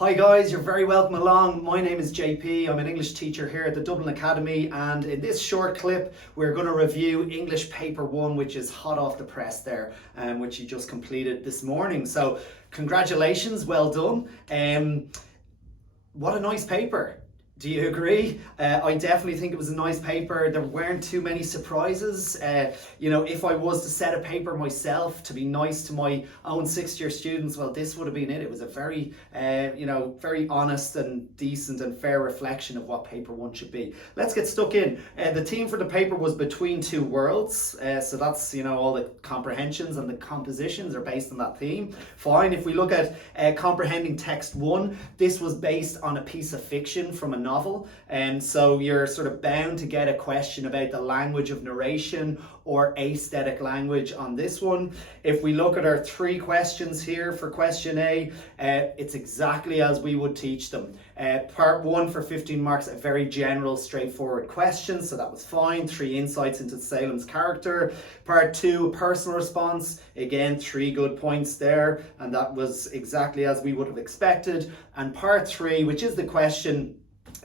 Hi guys, you're very welcome along. My name is JP. I'm an English teacher here at the Dublin Academy, and in this short clip we're going to review English Paper 1, which is hot off the press there, which you just completed this morning. So congratulations, well done. What a nice paper. Do you agree? I definitely think it was a nice paper. There weren't too many surprises. If I was to set a paper myself to be nice to my own sixth-year students, well, this would have been it. It was a very, very honest and decent and fair reflection of what paper 1 should be. Let's get stuck in. The theme for the paper was Between Two Worlds. So that's, all the comprehensions and the compositions are based on that theme. Fine. If we look at comprehending text 1, this was based on a piece of fiction from a novel, and so you're sort of bound to get a question about the language of narration or aesthetic language on this one. If we look at our 3 questions here for question A, it's exactly as we would teach them. Part 1 for 15 marks, a very general, straightforward question, so that was fine. 3 insights into Salem's character. Part 2, a personal response, again 3 good points there, and that was exactly as we would have expected. And part 3, which is the question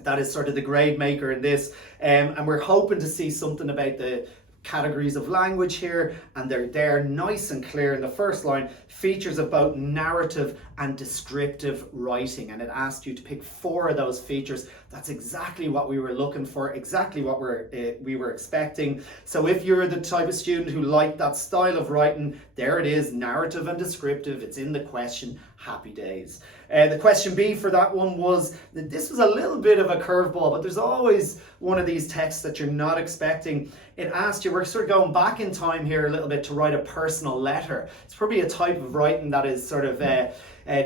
that is sort of the grade maker in this, and we're hoping to see something about the categories of language here, and they're there nice and clear in the first line. Features of both narrative and descriptive writing, and it asked you to pick 4 of those features. That's exactly what we were looking for, exactly what we were expecting. So if you're the type of student who liked that style of writing, there it is, narrative and descriptive. It's in the question. Happy days. The question B for that one was, this was a little bit of a curveball, but there's always one of these texts that you're not expecting. It asked you, we're sort of going back in time here a little bit, to write a personal letter. It's probably a type of writing that is sort of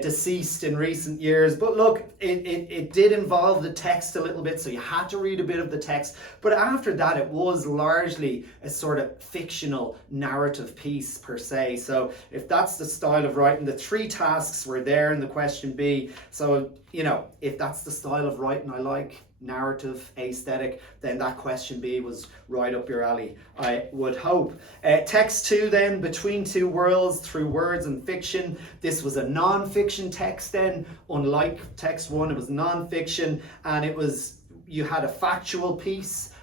deceased in recent years, but look, it did involve the text a little bit, so you had to read a bit of the text, but after that it was largely a sort of fictional narrative piece per se. So if that's the style of writing, the 3 tasks were there in the question B. So if that's the style of writing I like, narrative, aesthetic, then that question B was right up your alley, I would hope. Text 2 then, Between Two Worlds, Through Words and Fiction. This was a non-fiction text then, unlike text 1, it was non-fiction, and you had a factual piece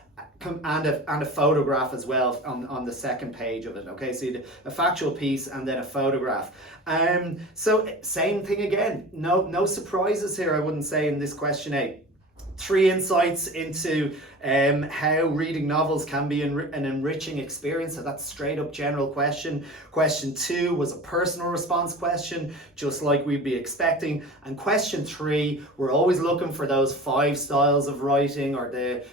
and a photograph as well on the second page of it. Okay, so you had a factual piece and then a photograph. So same thing again, no surprises here, I wouldn't say, in this question A. 3 insights into how reading novels can be an enriching experience. So that's straight up general question. Question 2 was a personal response question, just like we'd be expecting. And question 3, we're always looking for those 5 styles of writing, or the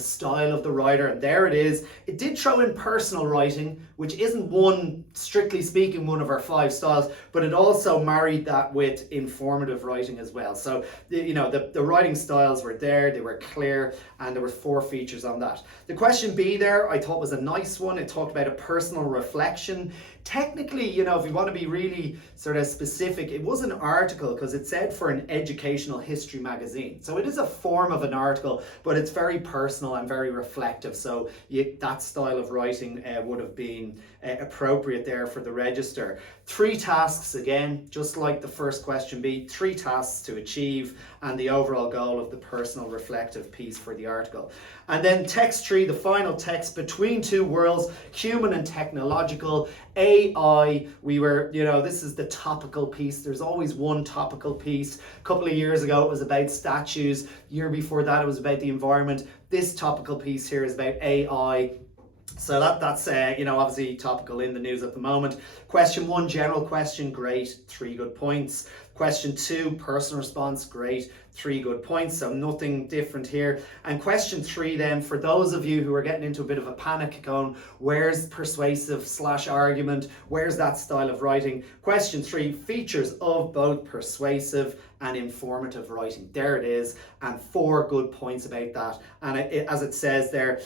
style of the writer, and there it is. It did throw in personal writing, which isn't strictly speaking one of our 5 styles, but it also married that with informative writing as well. So the writing styles were there, they were clear, and there were 4 features on that. The question B there I thought was a nice one. It talked about a personal reflection. Technically, if you want to be really sort of specific, it was an article because it said for an educational history magazine. So it is a form of an article, but it's very personal and very reflective. So that style of writing would have been appropriate there for the register. 3 tasks, again, just like the first question B, 3 tasks to achieve, and the overall goal of the personal reflective piece for the article. And then text 3, the final text, Between Two Worlds, Human and Technological, AI. This is the topical piece. There's always one topical piece. A couple of years ago it was about statues. Year before that it was about the environment. This topical piece here is about AI. So that's obviously topical in the news at the moment. Question 1, general question, great, 3 good points. Question 2, personal response, great, 3 good points, so nothing different here. And question 3 then, for those of you who are getting into a bit of a panic going, where's persuasive / argument, where's that style of writing? Question 3, features of both persuasive and informative writing. There it is, and 4 good points about that. And as it says there,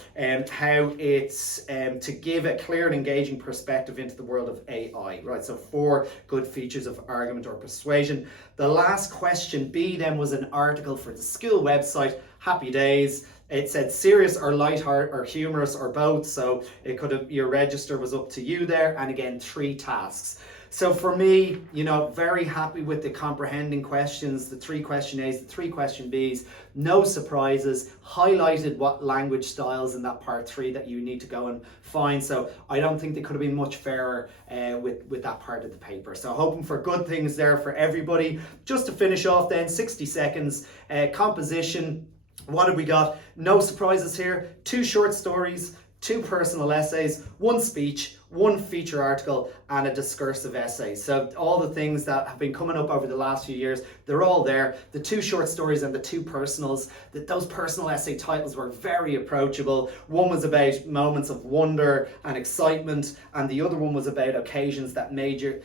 how it's to give a clear and engaging perspective into the world of AI, right? So 4 good features of argument or persuasion. The last question B then was an article for the school website. Happy days. It said serious or light-hearted or humorous or both, so it could have, your register was up to you there. And again, 3 tasks. So for me, you know, very happy with the comprehending questions, the 3 question A's, the 3 question B's, no surprises, highlighted what language styles in that part 3 that you need to go and find. So I don't think they could have been much fairer with that part of the paper. So hoping for good things there for everybody. Just to finish off then, 60 seconds, composition. What have we got? No surprises here. 2 short stories, 2 personal essays, 1 speech, 1 feature article, and a discursive essay. So all the things that have been coming up over the last few years, they're all there. The 2 short stories and the 2 personals, those personal essay titles were very approachable. One was about moments of wonder and excitement, and the other one was about occasions that made your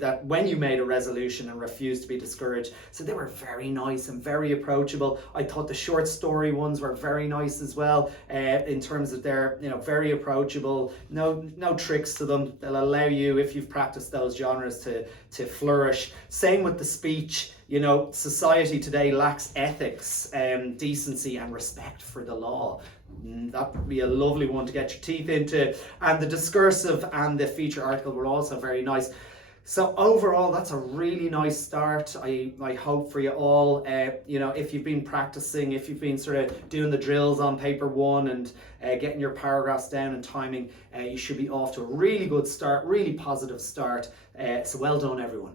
that when you made a resolution and refused to be discouraged. So they were very nice and very approachable. I thought the short story ones were very nice as well, in terms of their, you know, very approachable, no tricks to them. They'll allow you, if you've practiced those genres, to flourish. Same with the speech. You know, society today lacks ethics, decency and respect for the law. That would be a lovely one to get your teeth into. And the discursive and the feature article were also very nice. So overall, that's a really nice start. I hope for you all, you know, if you've been practicing, if you've been sort of doing the drills on paper 1 and getting your paragraphs down and timing, you should be off to a really good start, really positive start. So well done, everyone.